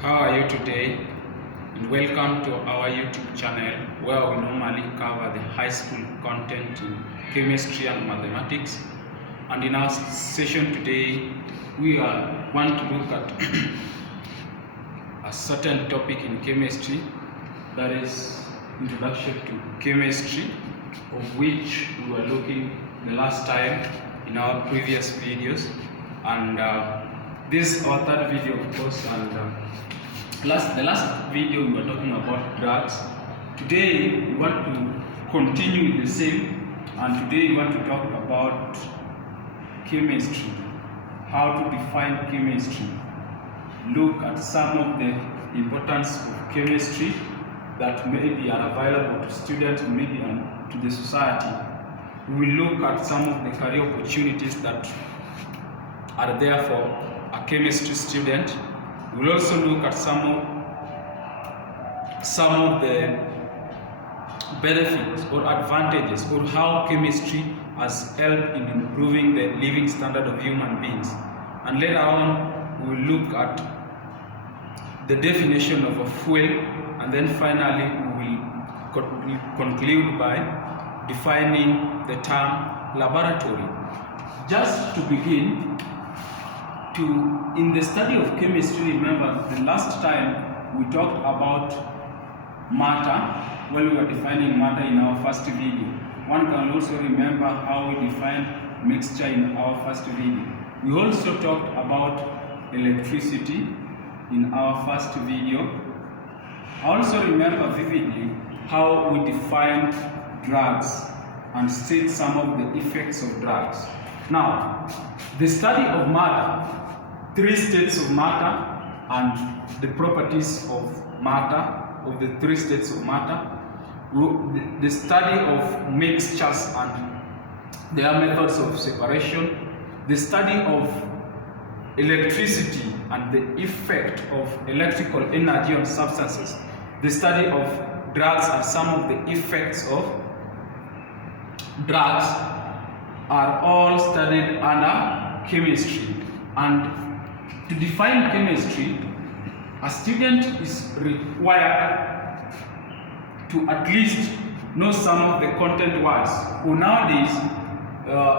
How are you today? And welcome to our YouTube channel where we normally cover the high school content in chemistry and mathematics. And in our session today, we want to look at a certain topic in chemistry, that is introduction to chemistry, of which we were looking the last time in our previous videos. And this is our third video, of course, and the last video we were talking about drugs. Today we want to continue with the same, and today we want to talk about chemistry, how to define chemistry, look at some of the importance of chemistry that maybe are available to students, maybe to the society. We will look at some of the career opportunities that are there for a chemistry student. We'll also look at some of the benefits or advantages, or how chemistry has helped in improving the living standard of human beings. And later on, we'll look at the definition of a fuel, and then finally we will conclude by defining the term laboratory. Just to begin, in the study of chemistry, remember the last time we talked about matter when we were defining matter in our first video. One can also remember how we defined mixture in our first video. We also talked about electricity in our first video. I also remember vividly how we defined drugs and state some of the effects of drugs. Now, the study of matter, 3 states of matter and the properties of matter, of the 3 states of matter, the study of mixtures and their methods of separation, the study of electricity and the effect of electrical energy on substances, the study of drugs and some of the effects of drugs are all studied under chemistry. And to define chemistry, a student is required to at least know some of the content words. Or nowadays,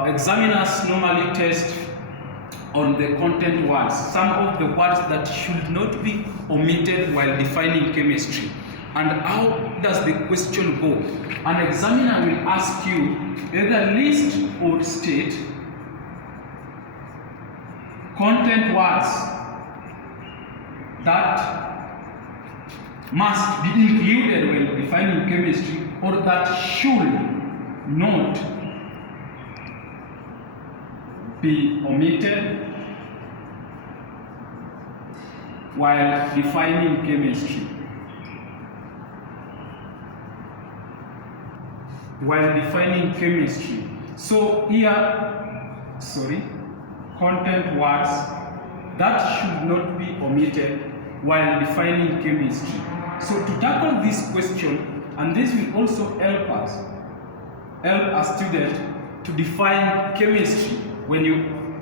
examiners normally test on the content words, some of the words that should not be omitted while defining chemistry. And how does the question go? An examiner will ask you either list or state content words that must be included when defining chemistry, or that should not be omitted while defining chemistry. So here, content words that should not be omitted while defining chemistry. So to tackle this question, and this will also help a student to define chemistry. When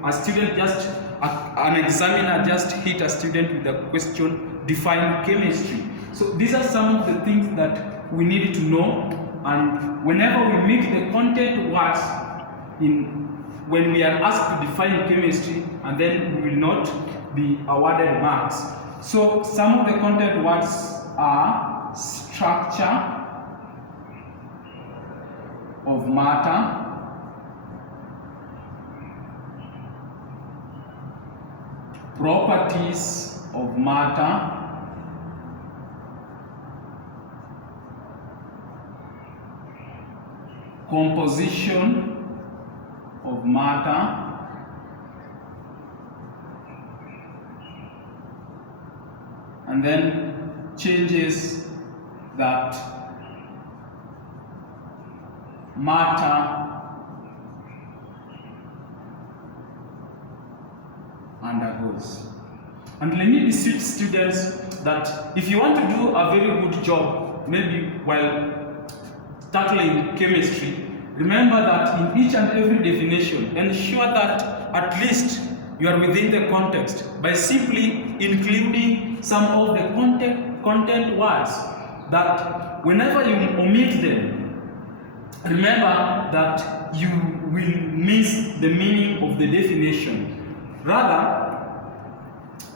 an examiner just hit a student with a question, define chemistry. So these are some of the things that we need to know, and whenever we meet the content words when we are asked to define chemistry, and then we will not be awarded marks. So some of the content words are structure of matter, properties of matter, composition of matter, and then changes that matter undergoes. And let me beseech students that if you want to do a very good job, maybe while tackling chemistry, remember that in each and every definition, ensure that at least you are within the context by simply including some of the content words that whenever you omit them, remember that you will miss the meaning of the definition. Rather,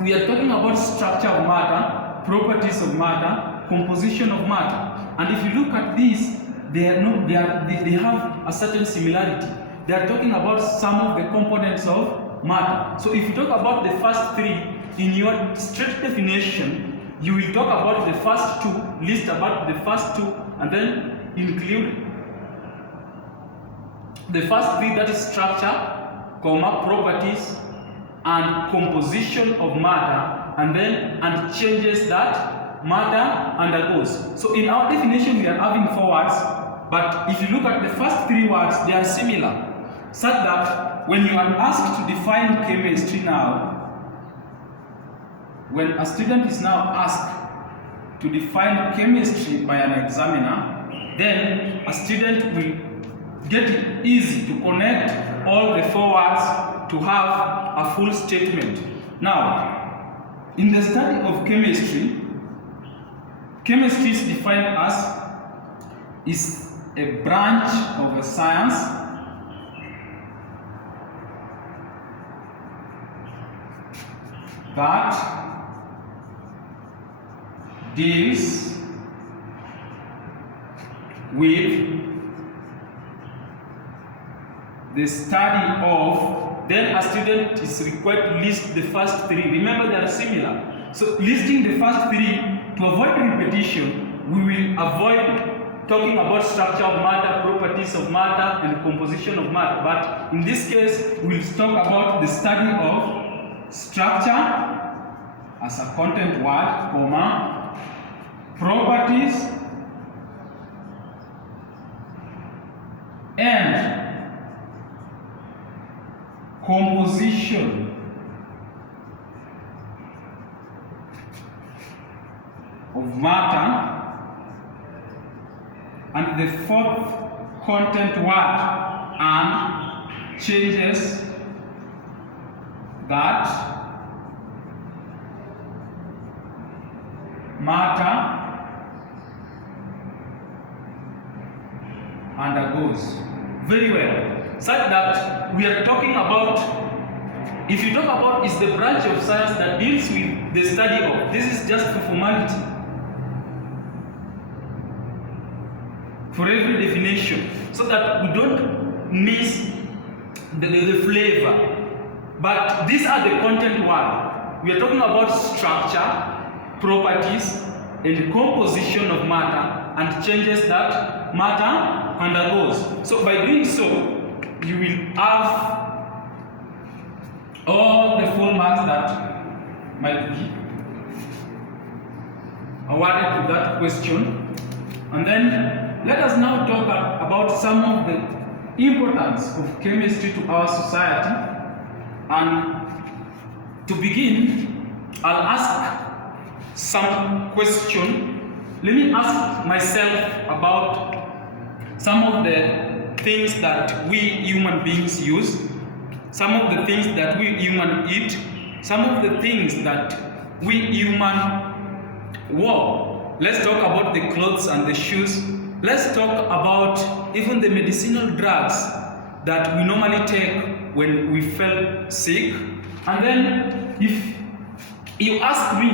we are talking about structure of matter, properties of matter, composition of matter. And if you look at these, they have a certain similarity. They are talking about some of the components of matter. So if you talk about the first three, in your strict definition, you will talk about the first two, list about the first two, and then include the first three, that is structure, properties, and composition of matter, and changes that matter undergoes. So in our definition, we are having 4 words, but if you look at the first 3 words, they are similar, such that when you are asked to define chemistry now, when a student is now asked to define chemistry by an examiner, then a student will get it easy to connect all the 4 words to have a full statement. Now, in the study of chemistry, chemistry is defined as is a branch of a science that deals with the study of, then a student is required to list the first 3. Remember, they are similar. So listing the first 3, to avoid repetition, we will avoid talking about structure of matter, properties of matter, and composition of matter. But in this case, we'll talk about the study of structure as a content word, properties, and composition of matter, and the 4th content word, and changes that matter undergoes. Very well. Such that we are talking about, if you talk about is the branch of science that deals with the study of, this is just for formality, for every definition, so that we don't miss the flavor. But these are the content words. We are talking about structure, properties, and composition of matter, and changes that matter undergoes. So by doing so, you will have all the full marks that might be awarded to that question. And then let us now talk about some of the importance of chemistry to our society. And to begin, I'll ask some question. Let me ask myself about some of the things that we human beings use, some of the things that we human eat, some of the things that we human wore. Let's talk about the clothes and the shoes. Let's talk about even the medicinal drugs that we normally take when we feel sick. And then if you ask me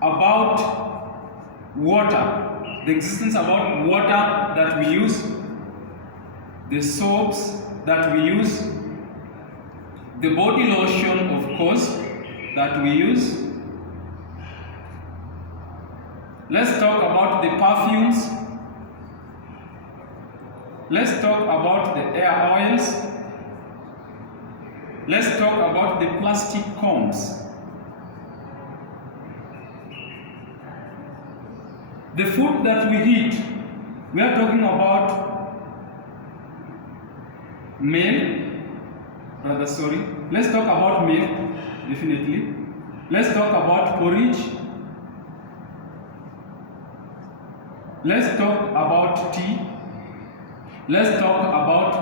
about water, the existence about water that we use, the soaps that we use, the body lotion, of course, that we use. Let's talk about the perfumes. Let's talk about the air oils. Let's talk about the plastic combs. The food that we eat, we are talking about milk, let's talk about milk, definitely. Let's talk about porridge. Let's talk about tea. Let's talk about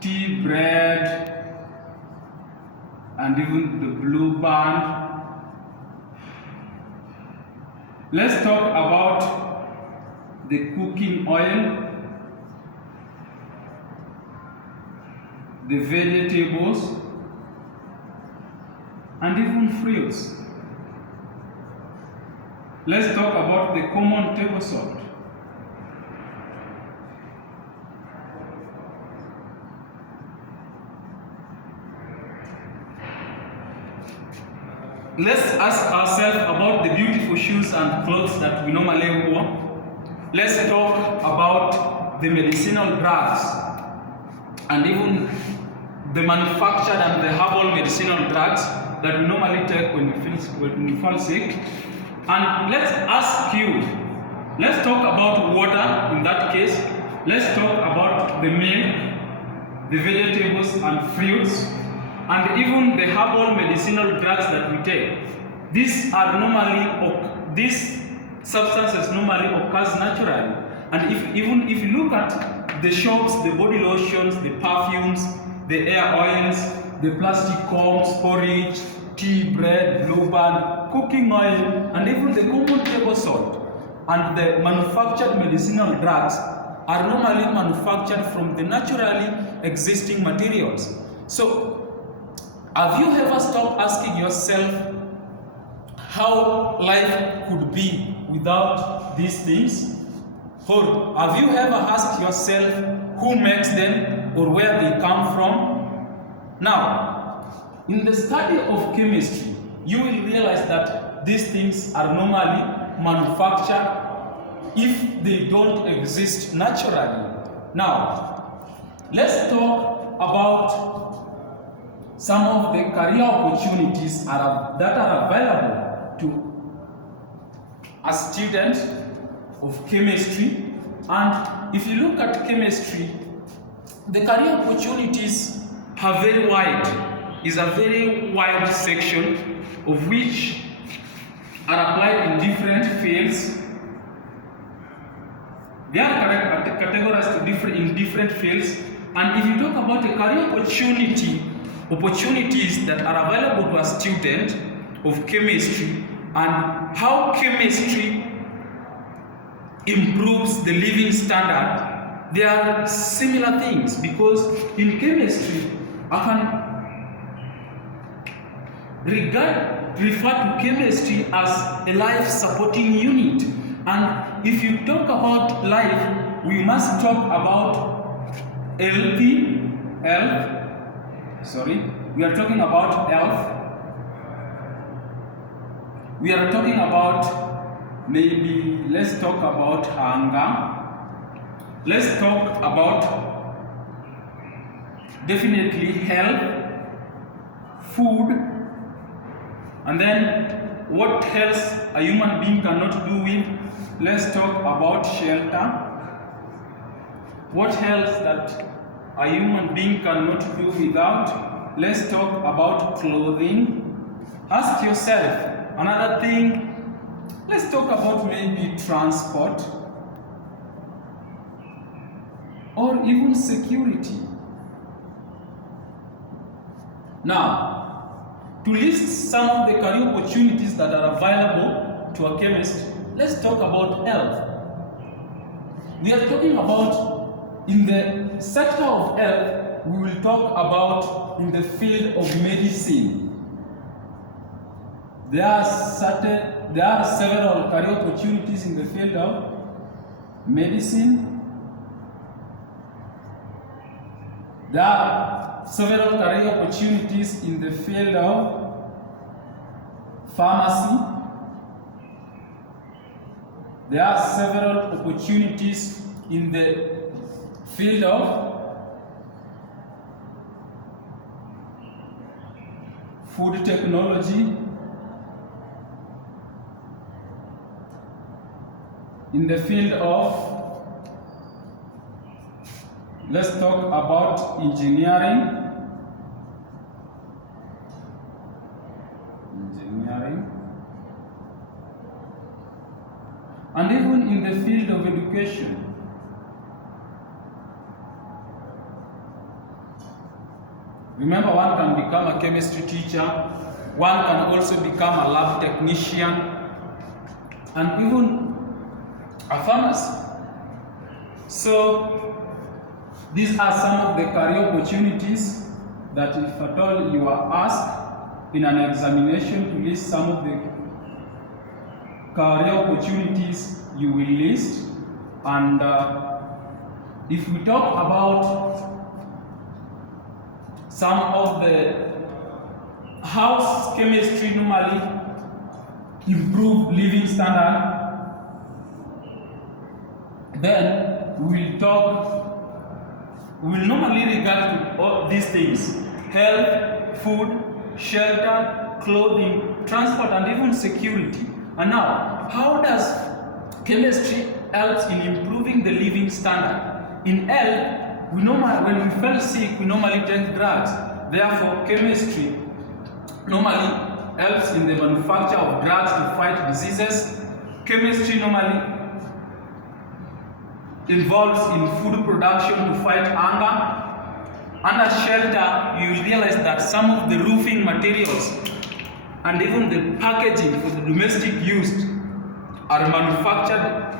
tea, bread, and even the blue band. Let's talk about the cooking oil, the vegetables, and even fruits. Let's talk about the common table salt. Let's ask ourselves about the beautiful shoes and clothes that we normally wear. Let's talk about the medicinal drugs and even the manufactured and the herbal medicinal drugs that we normally take when we fall sick. And let's ask you, let's talk about water in that case. Let's talk about the milk, the vegetables and fruits, and even the herbal medicinal drugs that we take. These substances normally occurs naturally. And if you look at the shops, the body lotions, the perfumes, the air oils, the plastic combs, porridge, tea, bread, blue band, cooking oil, and even the common table salt and the manufactured medicinal drugs are normally manufactured from the naturally existing materials. So, have you ever stopped asking yourself how life could be without these things? Or have you ever asked yourself who makes them or where they come from? Now, in the study of chemistry, you will realize that these things are normally manufactured if they don't exist naturally. Now, let's talk about some of the career opportunities that are available to a student of chemistry. And if you look at chemistry, the career opportunities are very wide. It's a very wide section of which are applied in different fields. They are categorized in different fields. And if you talk about the career opportunities that are available to a student of chemistry and how chemistry improves the living standard, there are similar things, because in chemistry I can refer to chemistry as a life supporting unit. And if you talk about life, we must talk about we are talking about health. We are talking about, maybe let's talk about hunger. Let's talk about definitely health, food, and then what else a human being cannot do with. Let's talk about shelter. What else that a human being cannot do without? Let's talk about clothing. Ask yourself another thing. Let's talk about maybe transport or even security. Now, to list some of the career opportunities that are available to a chemist, let's talk about health. We are talking about, in the sector of health, we will talk about in the field of medicine. There are several career opportunities in the field of medicine. There are several career opportunities in the field of pharmacy. There are several opportunities in the field of food technology, in the field of, let's talk about engineering. And even in the field of education. Remember, one can become a chemistry teacher, one can also become a lab technician, and even a pharmacist. So these are some of the career opportunities that if at all you are asked in an examination to list some of the career opportunities, you will list. And if we talk about some of the how chemistry normally improve living standard, then we will normally regard to all these things: health, food, shelter, clothing, transport, and even security. And now, how does chemistry help in improving the living standard? In health, we normally, when we feel sick, we normally take drugs. Therefore, chemistry normally helps in the manufacture of drugs to fight diseases. Chemistry normally involves in food production to fight hunger. Under shelter, you will realize that some of the roofing materials and even the packaging for the domestic use are manufactured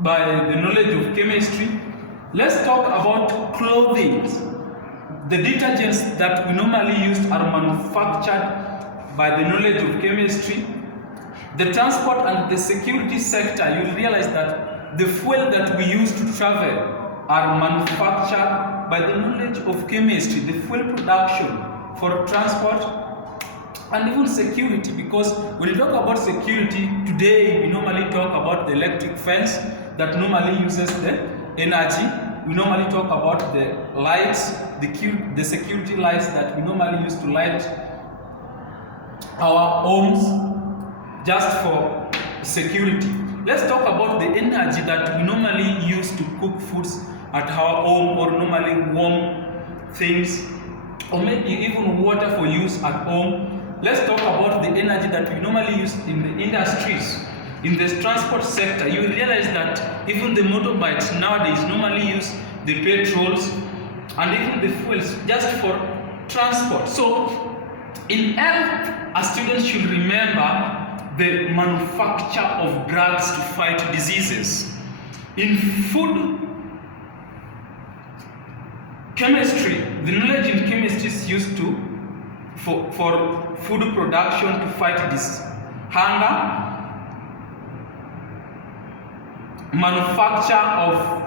by the knowledge of chemistry. Let's talk about clothing. The detergents that we normally use are manufactured by the knowledge of chemistry. The transport and the security sector, you will realize that the fuel that we use to travel are manufactured by the knowledge of chemistry. The fuel production for transport and even security, because when you talk about security, today we normally talk about the electric fence that normally uses the energy. We normally talk about the lights, the security lights that we normally use to light our homes just for security. Let's talk about the energy that we normally use to cook foods at our home, or normally warm things, or maybe even water for use at home. Let's talk about the energy that we normally use in the industries. In the transport sector, you will realize that even the motorbikes nowadays normally use the petrols and even the fuels just for transport. So, in health, a student should remember the manufacture of drugs to fight diseases. In food chemistry, the knowledge in chemistry is used for food production to fight this hunger, manufacture of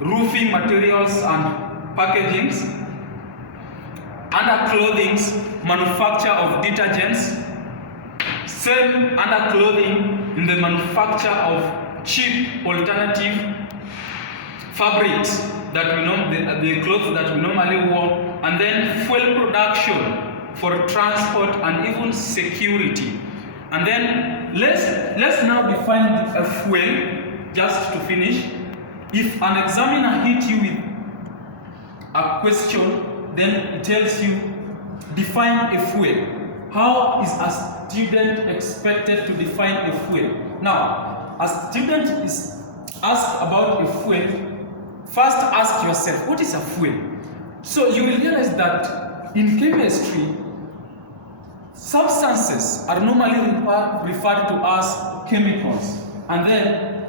roofing materials and packagings, under clothing, manufacture of detergents, same under clothing in the manufacture of cheap alternative fabrics that we know, the clothes that we normally wear, and then fuel production for transport and even security. And then let's now define a fuel, just to finish. If an examiner hits you with a question, then it tells you define a fuel. How is a student expected to define a fuel? Now, a student is asked about a fuel. First ask yourself, what is a fuel? So you will realize that in chemistry, substances are normally referred to as chemicals. And then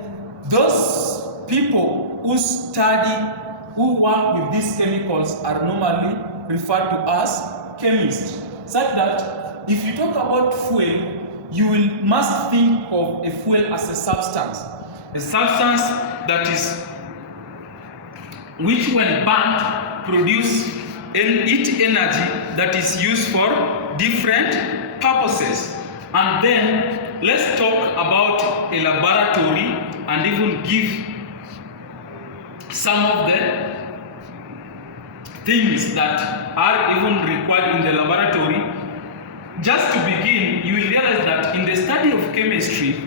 those people who study, who work with these chemicals are normally referred to as chemists. Such that if you talk about fuel, you must think of a fuel as a substance that is, which when burnt produce heat energy that is used for different purposes. And then let's talk about a laboratory and even give some of the things that are even required in the laboratory. Just to begin, you will realize that in the study of chemistry,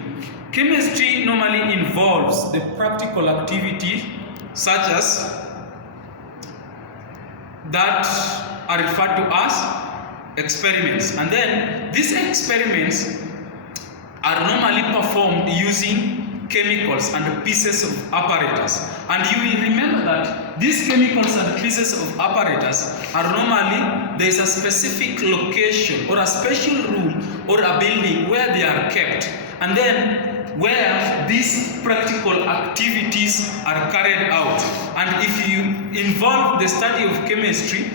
chemistry normally involves the practical activities such as that are referred to as experiments. And then these experiments are normally performed using chemicals and pieces of apparatus. And you will remember that these chemicals and pieces of apparatus are normally, there is a specific location or a special room or a building where they are kept, and then where these practical activities are carried out. And if you involve the study of chemistry,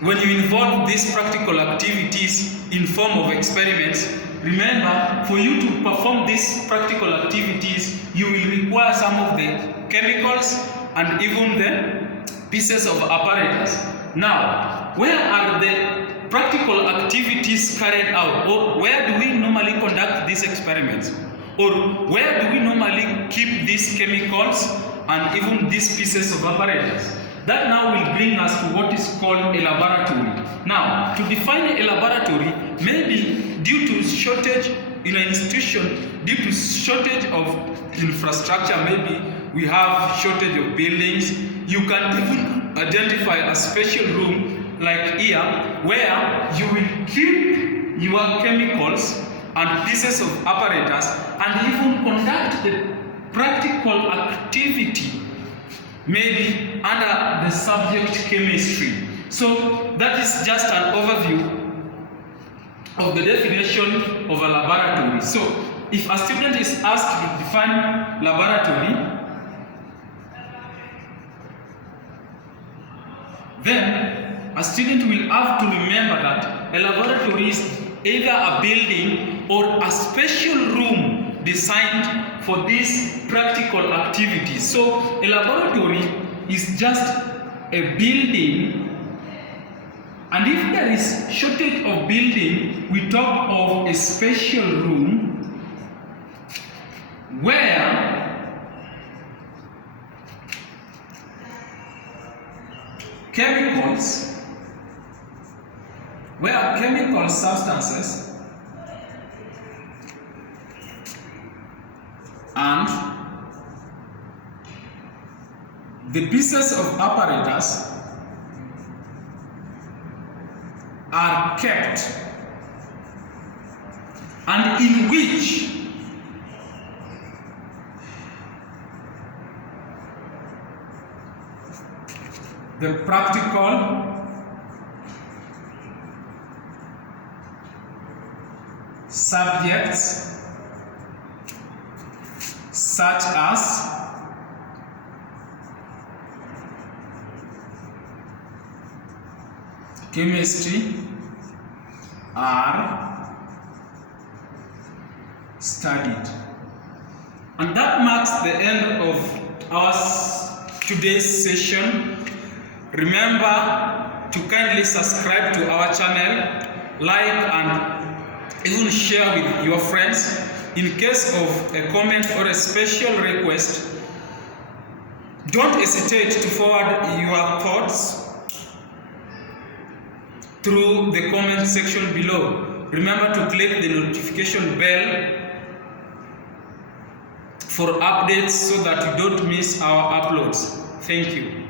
when you involve these practical activities in form of experiments, remember, for you to perform these practical activities, you will require some of the chemicals and even the pieces of apparatus. Now, where are the practical activities carried out, or where do we normally conduct these experiments, or where do we normally keep these chemicals and even these pieces of apparatus? That now will bring us to what is called a laboratory. Now, to define a laboratory, maybe due to shortage in an institution, due to shortage of infrastructure, maybe we have shortage of buildings, you can even identify a special room like here where you will keep your chemicals and pieces of apparatus and even conduct the practical activity, maybe under the subject chemistry. So that is just an overview of the definition of a laboratory. So if a student is asked to define laboratory, then a student will have to remember that a laboratory is either a building or a special room designed for these practical activities. So a laboratory is just a building, and if there is shortage of building, we talk of a special room where chemical substances and the pieces of apparatus are kept, and in which the practical subjects such as chemistry are studied. And that marks the end of our today's session. Remember to kindly subscribe to our channel, like and even share with your friends. In case of a comment or a special request, don't hesitate to forward your thoughts through the comment section below. Remember to click the notification bell for updates so that you don't miss our uploads. Thank you.